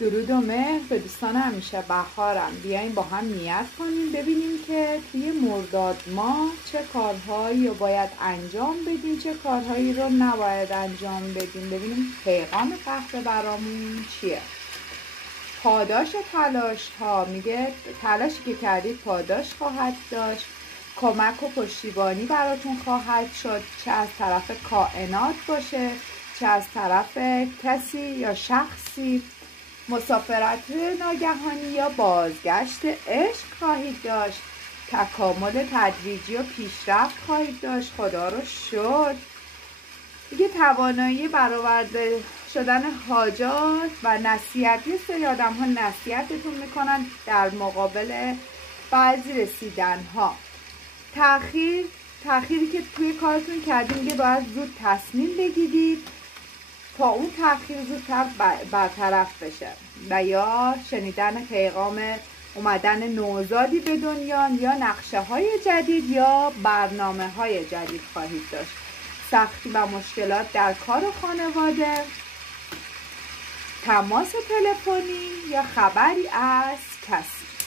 درود و مهر به دوستان همیشه بهارم. بیایم با هم نیت کنیم ببینیم که توی مرداد ماه چه کارهایی رو باید انجام بدیم، چه کارهایی رو نباید انجام بدیم. ببینیم پیغام قهوه برامون چیه. پاداش تلاش ها، میگه تلاشی که کردید پاداش خواهد داشت، کمک و پشتیبانی براتون خواهد شد، چه از طرف کائنات باشه چه از طرف کسی یا شخصی. مسافرت ناگهانی یا بازگشت عشق خواهید داشت، تکامل تدریجی و پیشرفت خواهید داشت. خدا رو شکر. دیگه توانایی برآورده شدن حاجات و نصیحت. یه سری آدم ها نصیحتتون میکنن در مقابل بعضی رسیدن ها. تأخیری که توی کارتون کردین میگه باید زود تصمیم بگیرید تا اون تأخیر زودتر برطرف بشه. و یا شنیدن پیغام اومدن نوزادی به دنیا یا نقشه های جدید یا برنامه های جدید خواهید داشت. سختی و مشکلات در کار و خانواده، تماس تلفنی یا خبری از کسی.